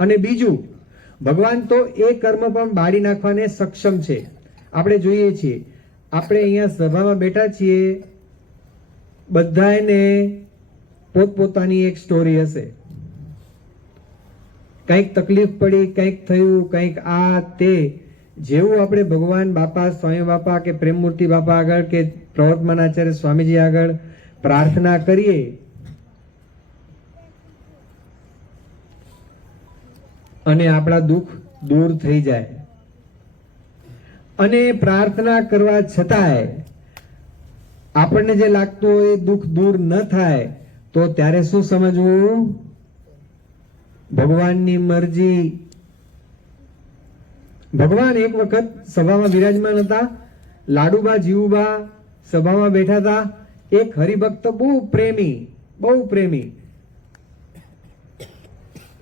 અને બીજું, ભગવાન તો એ કર્મ પણ બાળી નાખવાને સક્ષમ છે. આપણે જોઈએ છીએ, આપણે અહીંયા સભામાં બેઠા છીએ, બધાને પોતપોતાની એક સ્ટોરી હશે. કંઈક તકલીફ પડી, કંઈક થયું, કંઈક આ તે. જેવું આપણે ભગવાન બાપા, સ્વામી બાપા કે પ્રેમમૂર્તિ બાપા આગળ કે પ્રવર્તમાનાચાર્ય સ્વામીજી આગળ પ્રાર્થના કરીએ, અને આપણા દુઃખ દૂર થઈ જાય, અને પ્રાર્થના કરવા છતાંય આપણને જે લાગતું હોય એ દુઃખ દૂર ન થાય, તો ત્યારે શું સમજવું? ભગવાનની મરજી. ભગવાન એક વખત સભામાં બિરાજમાન હતા, લાડુબા જીવુબા સભામાં બેઠા હતા. એક હરિભક્ત બહુ પ્રેમી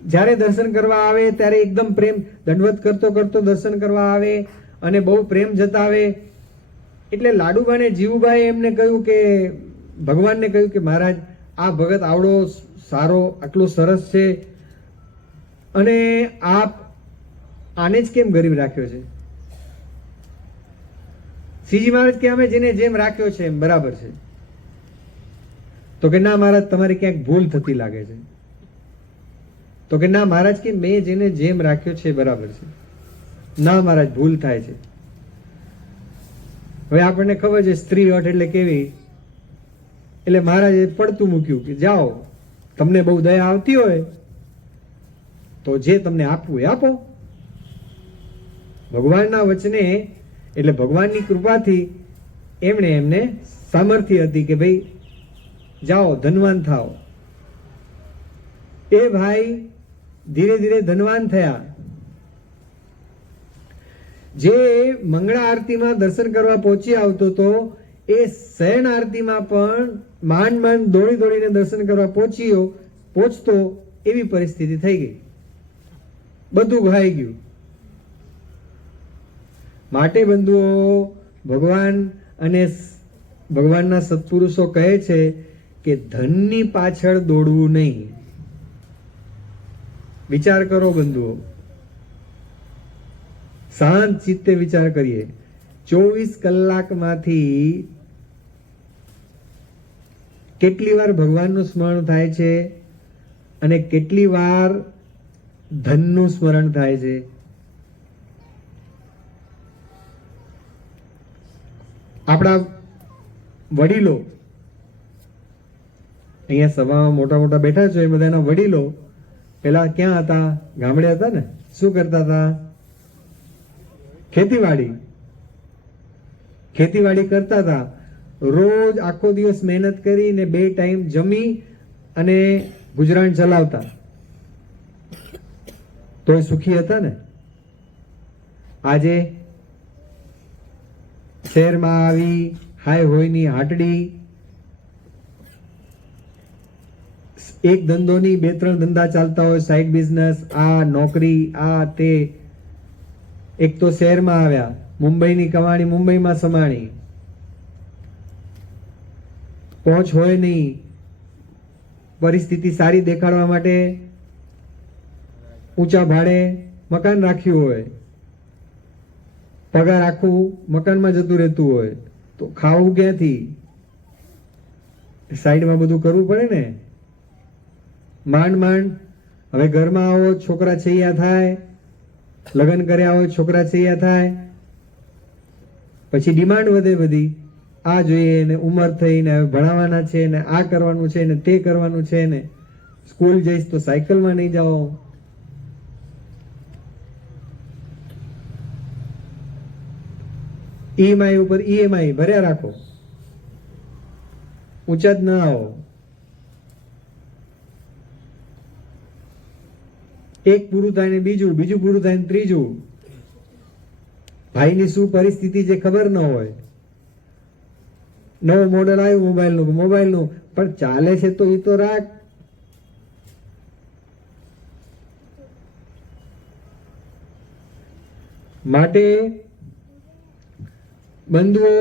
જ્યારે દર્શન કરવા આવે ત્યારે એકદમ પ્રેમ દંડવત કરતો કરતો દર્શન કરવા આવે અને બહુ પ્રેમ જતાવે. એટલે લાડુબાને જીવુબાએ એમને કહ્યું કે ભગવાનને કહ્યું કે મહારાજ આ ભગત આવડો સારો આટલો સરસ છે અને આપ આને જ કેમ ગરીબ રાખ્યો છે? શ્રીજી મહારાજ કે અમે જેને જેમ રાખ્યો છે એમ બરાબર છે. તો કે ના મહારાજ તમારી ક્યાંક ભૂલ થતી લાગે છે. તો કે ના મહારાજ કે મેં જેને જેમ રાખ્યો છે બરાબર છે. ના મહારાજ ભૂલ થાય છે. હવે આપણને ખબર છે સ્ત્રી અટ એટલે કેવી. એટલે મહારાજે પડતું મૂક્યું કે જાઓ તમને બહુ દયા આવતી હોય તો જે તમને આપવું એ આપો. ભગવાનના વચને એટલે ભગવાનની કૃપાથી એમને સામર્થ્ય હતી કે ભાઈ જાઓ ધનવાન થાઓ. એ ભાઈ ધીરે ધીરે ધનવાન થયા. જે મંગળા આરતીમાં દર્શન કરવા પહોંચી આવતો તો એ શયન આરતીમાં પણ માંડ માંડ દોડી દોડીને દર્શન કરવા પહોંચતો એવી પરિસ્થિતિ થઈ ગઈ. બધું ઘાઈ ગયું. માટે બંધુઓ ભગવાન અને ભગવાનના સત્પુરુષો કહે છે કે ધનની પાછળ દોડવું નહીં. વિચાર કરો બંધુઓ, શાંત ચિત્તે વિચાર કરીએ. 24 કલાકમાંથી કેટલી વાર ભગવાનનું સ્મરણ થાય છે અને કેટલી વાર ધનનું સ્મરણ થાય છે? આપણા વડીલો અહીંયા સભામાં મોટા મોટા બેઠા છો એ બધાના વડીલો પેલા ક્યાં હતા? ગામડે હતા ને. શું કરતા હતા? ખેતીવાડી કરતા હતા. રોજ આખો દિવસ મહેનત કરીને 2 ટાઈમ જમી અને ગુજરાન ચલાવતા. તો એ સુખી હતા ને. આજે શહેરમાં આવી હાય હોયની હાટડી, એક ધંધો ની 2-3 ધંધા ચાલતા હોય, સાઈડ બિઝનેસ, આ નોકરી, આ તે. એક તો શહેરમાં આવ્યા, મુંબઈની કમાણી મુંબઈમાં સમાણી, પહોંચ હોય નહીં, પરિસ્થિતિ સારી દેખાડવા માટે ઊંચા ભાડે મકાન રાખ્યું હોય, પગાર આખું મકાનમાં જતું રહેતું હોય, તો ખાવું ક્યાંથી? સાઈડમાં બધું કરવું પડે ને. માંડ માંડ હવે ઘરમાં આવો છોકરા છૈયા થાય, લગ્ન કર્યા હોય છોકરા છૈયા થાય, પછી ડિમાન્ડ વધે બધી. આ જોઈએ ને ઉંમર થઈ ને ભણાવવાના છે ને આ કરવાનું છે ને તે કરવાનું છે ને સ્કૂલ જઈશ તો સાયકલમાં નહીં જાઓ. ઈએમઆઈ ઉપર ઈએમઆઈ ભર્યા રાખો, ઊંચા જ ના આવો. એક પૂરું થાય ને બીજું, બીજું પૂરું થાય ને ત્રીજું. ભાઈની શું પરિસ્થિતિ જે ખબર ન હોય. નવું મોડેલ આવ્યું મોબાઈલનું પણ ચાલે છે તો એ તો રાખ. માટે બંધુઓ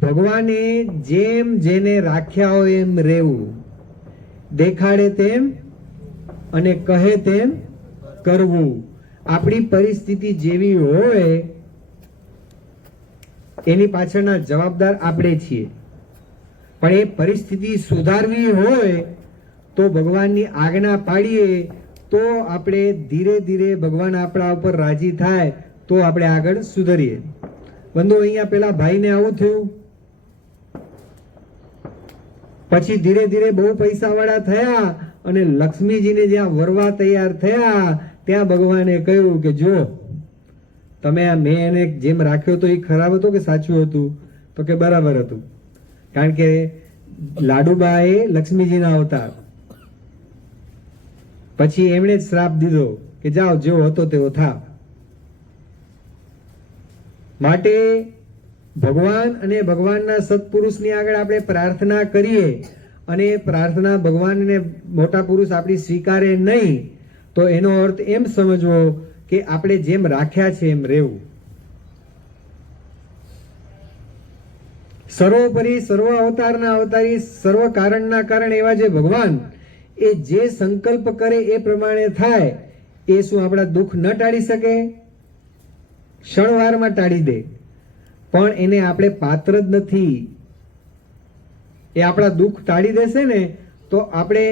ભગવાને જેમ જેને રાખ્યા હોય એમ રહેવું, દેખાડે તેમ અને કહે તેમ કરવું. આપણી પરિસ્થિતિ જેવી હોય એની પાછળના જવાબદાર આપણે છીએ. પણ એ પરિસ્થિતિ સુધારવી હોય તો ભગવાનની આજ્ઞા પાડીએ તો આપણે ધીરે ધીરે ભગવાન આપણા ઉપર રાજી થાય તો આપણે આગળ સુધરીએ. બંધુ અહીંયા પેલા ભાઈને આવું થયું, પછી ધીરે ધીરે બહુ પૈસા વાળા થયા અને લક્ષ્મીજીને જ્યાં વરવા તૈયાર થયા ત્યાં ભગવાને કહ્યું કે જો તમે આ મેં એને જેમ રાખ્યો તો એ ખરાબ હતો કે સાચું હતું? તો કે બરાબર હતું. કારણ કે લાડુબા એ લક્ષ્મીજીના અવતાર. પછી એમણે જ શ્રાપ દીધો કે જાઓ જેવો હતો તેવો થા. માટે ભગવાન અને ભગવાનના સત્પુરુષની આગળ આપણે પ્રાર્થના કરીએ અને પ્રાર્થના ભગવાનને મોટા પુરુષ આપણી સ્વીકારે નહીં તો એનો અર્થ એમ સમજવો કે આપણે જેમ રાખ્યા છે એમ રહેવું. સર્વોપરી સર્વ અવતારના અવતારી સર્વ કારણના કારણ એવા જે ભગવાન એ જે સંકલ્પ કરે એ પ્રમાણે થાય. એ શું આપણા દુઃખ ન ટાળી શકે? ક્ષણવારમાં ટાળી દે, પણ એને આપણે પાત્ર જ નથી. એ આપણા દુઃખ ટાળી દેશે ને તો આપણે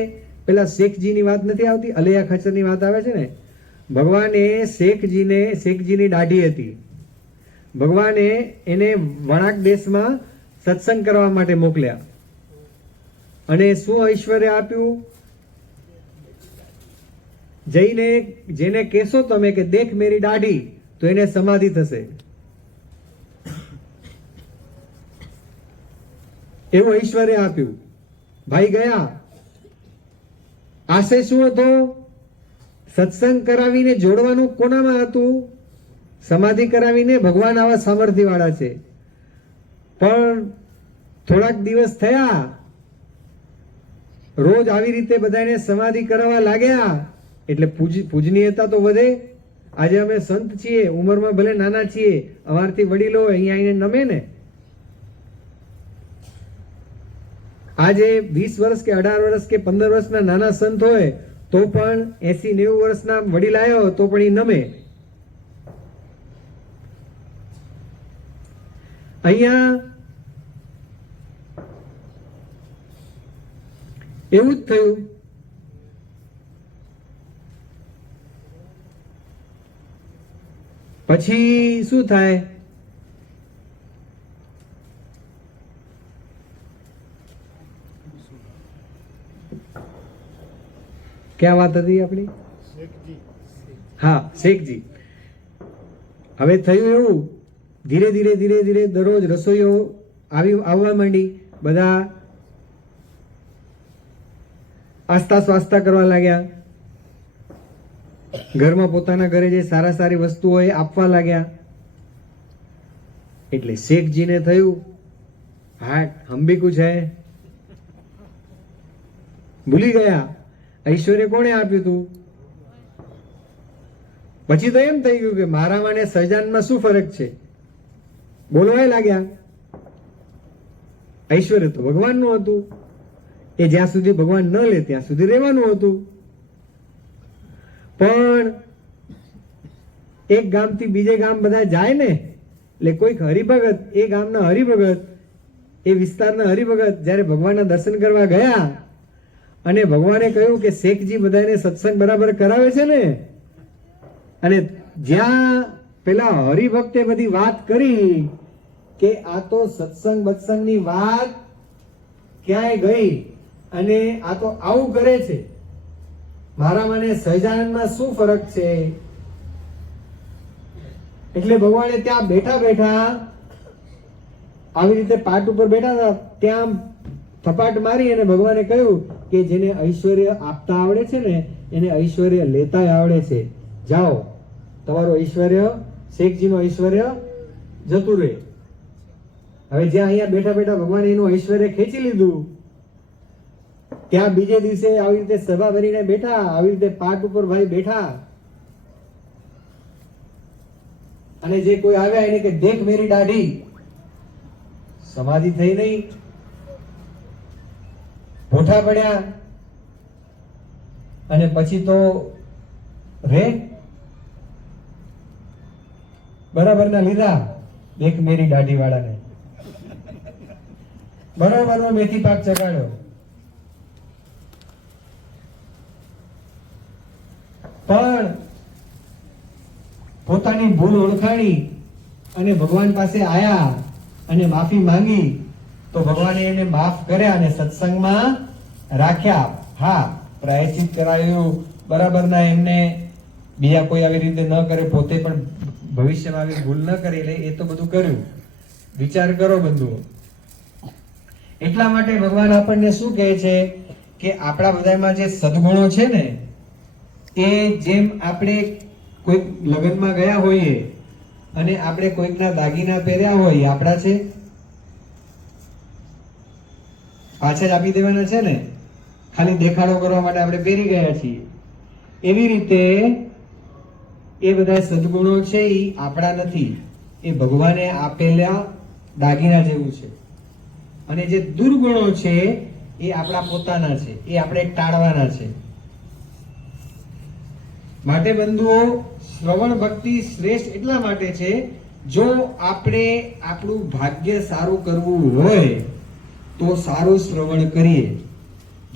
પેલા શેખજીની વાત નથી આવતી, અલૈયા ખચરની વાત આવે છે ને. ભગવાને શેખજીની દાઢી હતી. ભગવાને એને વણાક દેશમાં સત્સંગ કરવા માટે મોકલ્યા અને શું ઐશ્વર્ય આપ્યું? જઈને જેને કહેશો તમે કે દેખ મેરી દાઢી, તો એને સમાધિ થશે. એવું ઐશ્વર્ય આપ્યું. ભાઈ ગયા. આશય શું હતો? સત્સંગ કરાવીને જોડવાનું કોનામાં હતું? સમાધિ કરાવીને. ભગવાન આવા સામર્થ્ય વાળા છે. પણ થોડાક દિવસ થયા, રોજ આવી રીતે બધાને સમાધિ કરાવવા લાગ્યા એટલે પૂજનીયતા તો વધે. આજે અમે સંત છીએ, ઉંમરમાં ભલે નાના છીએ, અમારથી વડીલો અહીંયા આવીને નમે ને. આજે 20 વર્ષ કે 18 વર્ષ કે 15 વર્ષના નાના સંત હોય તો પણ 80-90 વર્ષના વડીલ આવ્યો તો પણ એ નમે. અહીંયા એવું જ થયું. પછી શું થાય? ક્યાં વાત હતી આપણી? હા, શેખજી. હવે થયું એવું, ધીરે ધીરે દરરોજ રસોઈઓ આવવા માંડી. બધા આસ્તા સ્વાસ્તા કરવા લાગ્યા. ઘરમાં પોતાના ઘરે જે સારી વસ્તુ હોય આપવા લાગ્યા. એટલે શેખજીને થયું, હાટ હંબી કુછ હે. ભૂલી ગયા ઐશ્વર્ય કોણે આપ્યું તું. પછી તો એમ થઈ ગયું કે મારામાં ને સહજાનમાં શું ફરક છે? બોલવાય લાગ્યા. ઐશ્વર્ય તો ભગવાનનું હતું. એ જ્યાં સુધી ભગવાન ન લે ત્યાં સુધી રહેવાનું હતું. પણ એક ગામથી બીજે ગામ બધા જાય ને, એટલે કોઈક હરિભગત, એ ગામના હરિભગત, એ વિસ્તારના હરિભગત જ્યારે ભગવાનના દર્શન કરવા ગયા અને ભગવાને કહ્યું કે શેખજી બધાને સત્સંગ બરાબર કરાવે છે ને, અને જ્યાં પેલા હરિભક્તે બધી વાત કરી કે આ તો સત્સંગ બત્સંગની વાત ક્યાંય ગઈ અને આ તો આવું કરે છે, મારા મને સહજાનંદમાં શું ફરક છે? એટલે ભગવાને ત્યાં બેઠા બેઠા આવી રીતે પાટ ઉપર બેઠા હતા, ત્યાં થપાટ મારી અને ભગવાને કહ્યું કે જેને ઐશ્વર્ય આપતા આવડે છે ને એને ઐશ્વર્ય લેતા આવડે છે. જાઓ, તમારું ઐશ્વર્ય, શેખજીનું ઐશ્વર્ય જતું રહે. હવે જ્યાં અહીંયા બેઠા બેઠા ભગવાને એનું ઐશ્વર્ય ખેંચી લીધું, ત્યાં બીજે દિવસે આવી રીતે સભા ભરીને બેઠા, આવી રીતે પાટ ઉપર ભાઈ બેઠા અને જે કોઈ આવ્યા એને કે દેખ મેરી દાઢી. સમાધિ થઈ નહીં, ભોઠા પડ્યા અને પછી તો રે બરાબર ના લીધા. દેખ મેરી દાઢી વાળાને બરોબરનો મેથી પાક ચગાડ્યો. પણ પોતાની ભૂલ ઓળખાણી અને ભગવાન પાસે આયા અને માફી માંગી તો ભગવાને એને માફ કર્યા અને સત્સંગમાં રાખ્યા. હા, પ્રાયશ્ચિત કરાયું, બરાબર ના એમને બીજા કોઈ આવી રીતે ન કરે, પોતે પણ ભવિષ્યમાં આવી ભૂલ ન કરે, એટલે એ તો બધું કર્યું. વિચાર કરો બંધુઓ. એટલા માટે ભગવાન આપણને શું કહે છે કે આપણા બધામાં જે સદગુણો છે ને, એ જેમ આપણે કોઈ લગ્નમાં ગયા હોઈએ અને આપણે કોઈકના દાગીના પહેર્યા હોય, આપણા છે, પાછા જ આપી દેવાના છે ને, ખાલી દેખાડો કરવા માટે આપણે પહેરી ગયા છીએ. એવી રીતે એ બધા સદગુણો છે એ આપણા નથી, એ ભગવાને આપેલા દાગીના જેવું છે. અને જે દુર્ગુણો છે એ આપણા પોતાના છે, એ આપણે ટાળવાના છે. માટે બંધુઓ, શ્રવણ ભક્તિ શ્રેષ્ઠ એટલા માટે છે, જો આપણે આપણું ભાગ્ય સારું કરવું હોય તો સારું શ્રવણ કરીએ.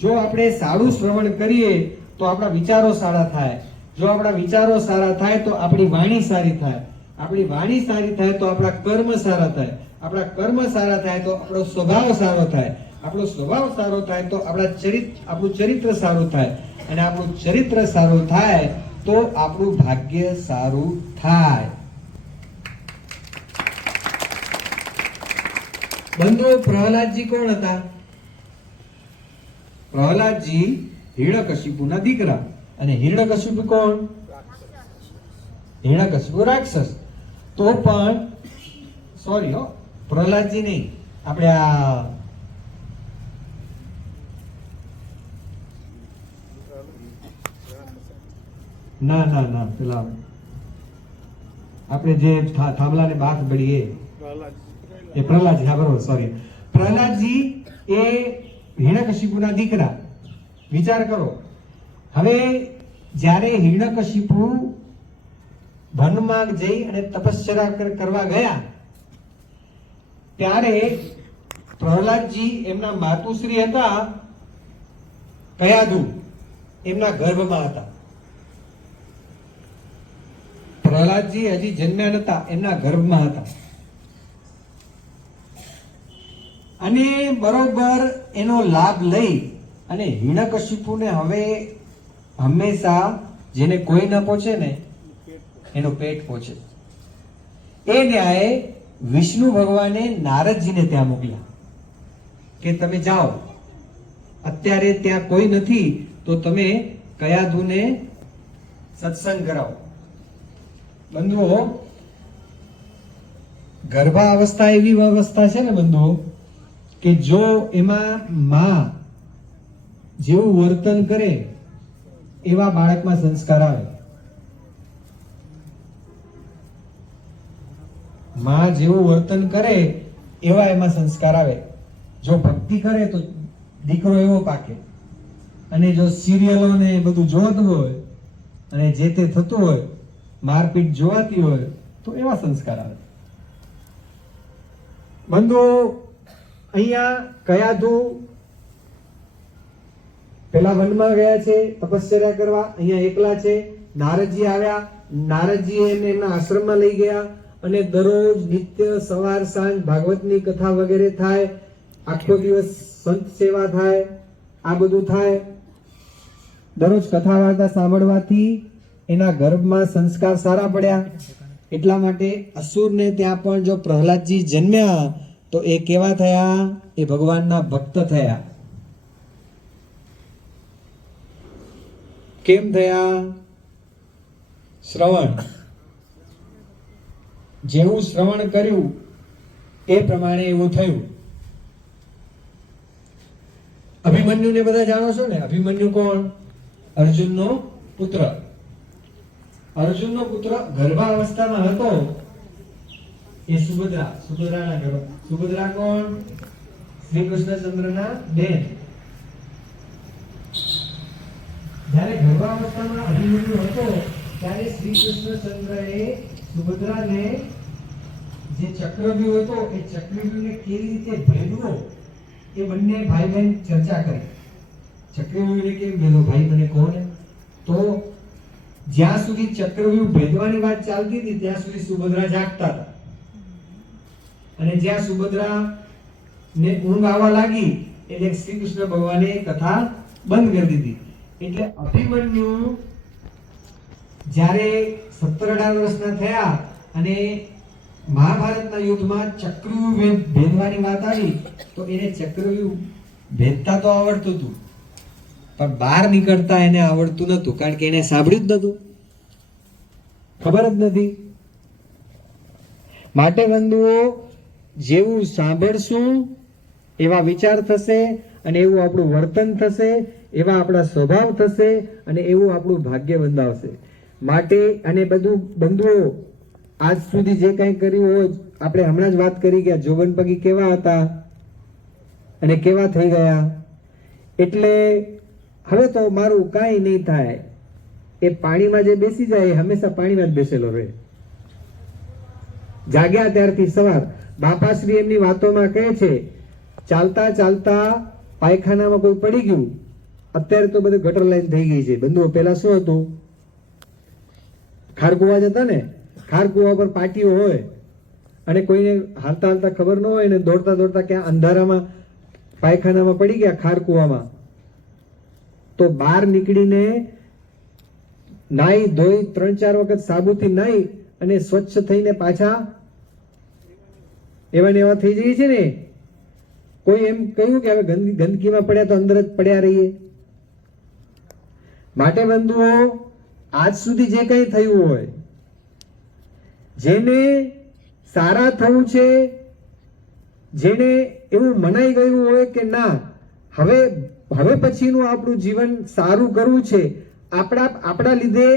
જો આપણે સારું શ્રવણ કરીએ તો આપણા વિચારો સારા થાય. જો આપણા વિચારો સારા થાય તો આપણી વાણી સારી થાય. આપણી વાણી સારી થાય તો આપણા કર્મ સારા થાય. આપણા કર્મ સારા થાય તો આપણો સ્વભાવ સારો થાય. આપણો સ્વભાવ સારો થાય તો આપણું ચરિત્ર સારું થાય. અને આપણું ચરિત્ર સારું થાય તો આપણું ભાગ્ય સારું થાય. બંધુઓ, પ્રહલાદજી કોણ હતા? પ્રહલાદજી હિરણ્યકશિપુના દીકરા. અને હિરણ્યકશિપુ કોણ? હિરણ્યકશિપુ રાક્ષસ. તો પણ સોરી પ્રહલાદજી નહીં, આપણે આ ના પેલા આપણે જે થાંભલાને બાથ બળી એ પ્રહલાદજી. હા બરોબર, સોરી. પ્રહલાદજી એ હિરણ્યકશિપુના દીકરા. વિચાર કરો, હવે જ્યારે હિરણ્યકશિપુ વનમાં જઈ અને તપશ્ચર્યા કરવા ગયા ત્યારે પ્રહલાદજી એમના માતુશ્રી હતા કયાધુ, એમના ગર્ભમાં હતા. પ્રહલાદજી હજી જન્મ્યા નતા, એમના ગર્ભમાં હતા. અને બરોબર એનો લાભ લઈ અને હિરણ્યકશિપુને હવે હંમેશા જેને કોઈ ન પહોંચે ને એનું પેટ પહોંચે. એ ન્યાય વિષ્ણુ ભગવાને નારદજીને ત્યાં મોકલ્યા કે તમે જાઓ, અત્યારે ત્યાં કોઈ નથી તો તમે કયાધુને સત્સંગ કરાવો. બંધુઓ, ગર્ભાવસ્થા એવી અવસ્થા છે ને બંધુઓ કે જો એમાં માં જેવું વર્તન કરે એવા બાળકમાં સંસ્કાર આવે. માં જેવું વર્તન કરે એવા એમાં સંસ્કાર આવે. જો ભક્તિ કરે તો દીકરો એવો પાકે. અને જો સિરિયલો ને બધું જોતું હોય અને જે તે થતું હોય, મારપીટ જોવાતી હોય તો એવા સંસ્કાર આવે. બંધુઓ, અહીંયા કયાધુ પેલા વનમાં ગયા છે તપશ્ચર્યા કરવા, અહીંયા એકલા છે. નારદજી આવ્યા, નારદજી એને એમના આશ્રમમાં લઈ ગયા અને દરરોજ નિત્ય સવાર સાંજ ભાગવતની કથા વગેરે થાય, આખો દિવસ સંત સેવા થાય, આ બધું થાય. દરરોજ કથા વાર્તા સાંભળવાથી એના ગર્ભમાં સંસ્કાર સારા પડ્યા. એટલા માટે અસુરને ત્યાં પણ જો પ્રહલાદજી જન્મ્યા તો એ કેવા થયા? એ ભગવાનના ભક્ત થયા. કેમ થયા? શ્રવણ. જેવું શ્રવણ કર્યું એ પ્રમાણે એવું થયું. અભિમન્યુને બધા જાણો છો ને? અભિમન્યુ કોણ? અર્જુનનો પુત્ર. અર્જુનનો પુત્ર ગર્ભાવસ્થામાં હતો એ સુભદ્રા. સુભદ્રાના ગર્ભ. સુભદ્રા કોણ? શ્રી કૃષ્ણચંદ્રના બેન. જ્યારે ગર્ભાવસ્થામાં અભિમન્યુ હતો ત્યારે શ્રી કૃષ્ણચંદ્રએ સુભદ્રાને જે ચક્રવ્યૂહ હતો એ ચક્રવ્યૂહને કેવી રીતે ભેદવો એ બંને ભાઈ બહેન ચર્ચા કરી. ચક્રવ્યૂહને કેમ ભેદવો ભાઈ મને કહો ને. તો જ્યાં સુધી ચક્રવ્યૂહ ભેદવાની વાત ચાલતી હતી ત્યાં સુધી સુભદ્રા જાગતા હતા. અને જ્યાં સુભદ્રા ને ઊંઘ આવવા લાગી એટલે શ્રી કૃષ્ણ ભગવાને કથા બંધ કરી દીધી. એટલે અભિમન્યુ જ્યારે 17-18 વર્ષના થયા અને મહાભારતના યુદ્ધમાં ચક્રવ્યૂહ ભેદવાની વાત આવી તો એને ચક્રવ્યૂહ ભેદતા તો આવડતું હતું પણ બહાર નીકળતા એને આવડતું નતું, કારણ કે એને સાંભળ્યું જ નતું, ખબર જ નથી. માટે બંધુઓ, જેવું સાંભળશું એવા વિચાર થશે અને એવું આપણું વર્તન થશે, એવા આપણા સ્વભાવ થશે અને એવું આપણું ભાગ્ય બંધાવશે. માટે અને બધું બંધુઓ આજ સુધી જે કંઈ કર્યું હોય, આપણે હમણાં જ વાત કરી ગયા જોબન પગી કેવા હતા અને કેવા થઈ ગયા. એટલે હવે તો મારું કાંઈ નહીં થાય. એ પાણીમાં જે બેસી જાય એ હંમેશા પાણીમાં જ બેસેલો રહે. જાગ્યા ત્યારથી સવાર બાપાશ્રી એમની વાતોમાં કહે છે, ચાલતા ચાલતા પાયખાનામાં કોઈ પડી ગયું. અત્યારે તો બધું ગટર લાઈન થઈ ગઈ છે બંધુઓ. પેલા શું હતું? ખારકુવા જતા ને, ખારકુવા પર પાટીઓ હોય અને કોઈને હાલતા હાલતા ખબર ન હોય ને દોડતા દોડતા ક્યાં અંધારામાં પાયખાનામાં પડી ગયા ખારકુવામાં, તો બહાર નીકળીને નાઈ ધોઈ 3-4 વખત સાબુથી નાઈ અને સ્વચ્છ થઈને પાછા એવા ને એવા થઈ જઈએ છે ને. કોઈ એમ કહ્યું કે હવે ગંદકીમાં પડ્યા તો અંદર જ પડ્યા રહીએ? માટે બંધુઓ, આજ સુધી જે કંઈ થયું હોય, જેને સારા થવું છે, જેને એવું મનાઈ ગયું હોય કે ના હવે પછીનું આપણું જીવન સારું કરવું છે, આપણા લીધે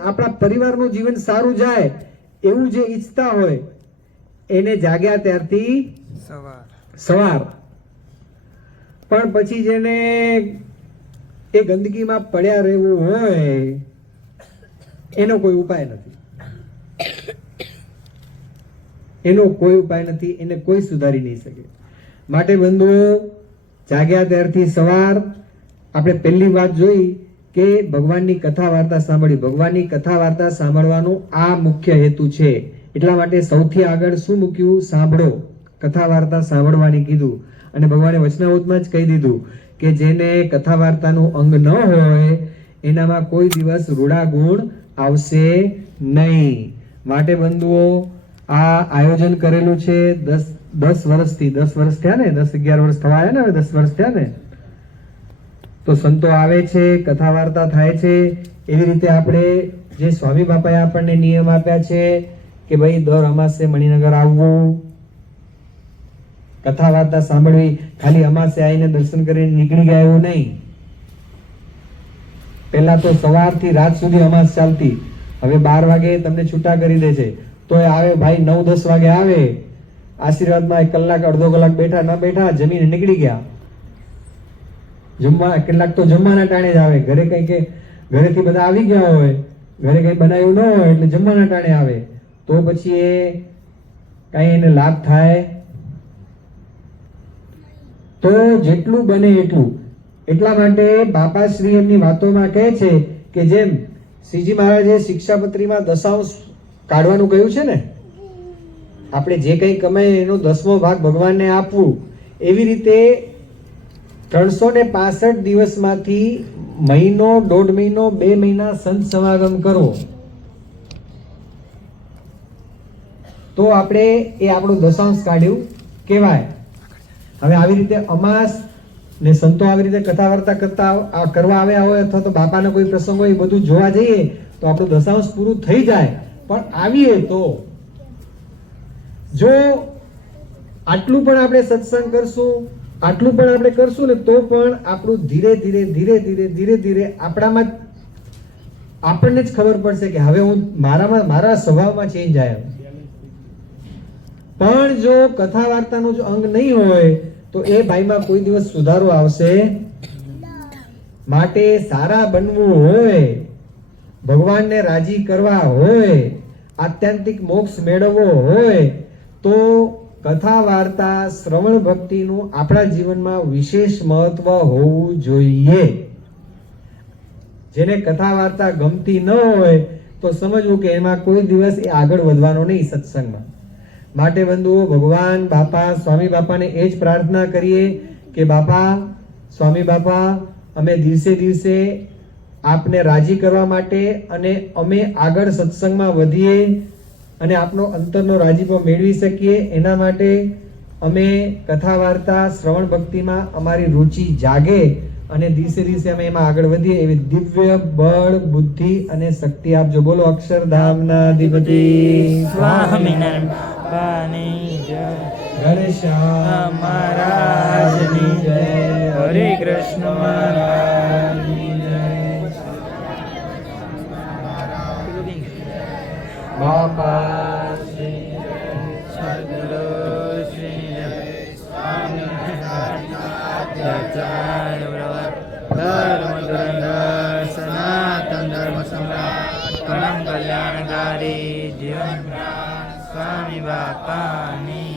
આપણા પરિવારનું જીવન સારું જાય એવું જે ઈચ્છતા હોય, એને જાગ્યા ત્યારથી સવાર. પણ પછી જેને એ ગંદકીમાં પડ્યા રહેવું હોય એનો કોઈ ઉપાય નથી. એનો કોઈ ઉપાય નથી, એને કોઈ સુધારી નહીં શકે. માટે બંધુઓ, જાગ્યા ત્યારથી સવાર આપણે પહેલી વાત જોઈ કે ભગવાનની કથા વાર્તા સાંભળી. ભગવાનની કથા વાર્તા સાંભળવાનો આ મુખ્ય હેતુ છે. એટલા માટે સૌથી આગળ શું મૂક્યું? સાંભળો. કથા વાર્તા સાંભળવાની કીધું. અને ભગવાને વચનામૃતમાં જ કહી દીધું કે જેને કથા વાર્તાનું અંગ ન હોય એનામાં કોઈ દિવસ રૂડા ગુણ આવશે નહીં. માટે બંધુઓ, આ આયોજન કરેલું છે 10 વર્ષથી. 10 વર્ષ થયા ને, 10-11 વર્ષ થવા આવ્યા ને, હવે 10 વર્ષ થયા ને. તો સંતો આવે છે, કથા વાર્તા થાય છે. એવી રીતે આપણે જે સ્વામી બાપાએ આપણને નિયમ આપ્યા છે કે ભાઈ દર અમાસે મણિનગર આવવું, કથા વાર્તા સાંભળવી. ખાલી અમાસે આવીને દર્શન કરીને નીકળી ગયા એવું નહીં. પહેલા તો સવારથી રાત સુધી અમાસ ચાલતી. હવે 12 વાગે તમને છૂટા કરી દે છે. તો એ આવે ભાઈ 9-10 વાગે આવે, આશીર્વાદમાં 1 કલાક અડધો કલાક બેઠા ન બેઠા જમીને નીકળી ગયા. જમવા કેટલાક તો જમવાના ટાણે જ આવે. ઘરે કઈ કે ઘરેથી બધા આવી ગયા હોય, ઘરે કઈ બનાવ્યું ન હોય એટલે જમવાના ટાણે આવે. તો પછી એ કઈ એને લાભ થાય? તો જેટલું બને એટલું. એટલા માટે બાપાશ્રી એમની વાતોમાં કહે છે કે જેમ શ્રીજી મહારાજે શિક્ષાપત્રીમાં દશાંશ કાઢવાનું કહ્યું છે ને, આપણે જે કંઈ કમાય એનો 10મો ભાગ ભગવાનને આપવું, એવી રીતે 365 દિવસમાંથી મહિનો, 1.5 મહિનો, 2 મહિના સંત સમાગમ કરવો, તો આપણે એ આપણું દશાંશ કાઢ્યું કહેવાય. હવે આવી રીતે અમાસ ને સંતો આવી રીતે કથા વાર્તા કરવા આવ્યા હોય અથવા તો બાપાનો કોઈ પ્રસંગ હોય, બધું જોવા જઈએ તો આપણું દશાંશ પૂરું થઈ જાય. પણ આવીએ તો જો આટલું પણ આપણે સત્સંગ કરશું, આટલું પણ આપણે કરશું ને, તો પણ આપણું ધીરે ધીરે આપણામાં આપણને જ ખબર પડશે કે હવે હું મારા સ્વભાવમાં ચેન્જ આવ્યો. પણ જો કથા વાર્તાનું જો અંગ નહીં હોય તો એ ભાઈમાં કોઈ દિવસ સુધારો આવશે. માટે સારા બનવું હોય, ભગવાનને રાજી કરવા હોય, આત્યંતિક મોક્ષ મેળવવો હોય તો કથા વાર્તા શ્રવણ ભક્તિનું આપણા જીવનમાં વિશેષ મહત્વ હોવું જોઈએ. જેને કથા વાર્તા ગમતી ન હોય તો સમજવું કે એમાં કોઈ દિવસ એ આગળ વધવાનો નહીં સત્સંગમાં. માટે બંધુઓ, ભગવાન બાપા સ્વામી બાપાને એ જ પ્રાર્થના કરીએ કે બાપા, સ્વામી બાપા, અમે દિવસે આપને રાજી કરવા માટે અને અમે આગળ સત્સંગમાં વધીએ અને આપનો અંતરનો રાજીપો મેળવી શકીએ એના માટે અમે કથા વાર્તા શ્રવણ ભક્તિમાં અમારી રુચિ જાગે અને દિવસે અમે એમાં આગળ વધીએ એવી દિવ્ય બળ, બુદ્ધિ અને શક્તિ આપજો. બોલો અક્ષરધામના અધિપતિ સ્વામિનારાયણ. ગણેશ મહારાજની જીવન પ્રાણ સ્વામી બાપાની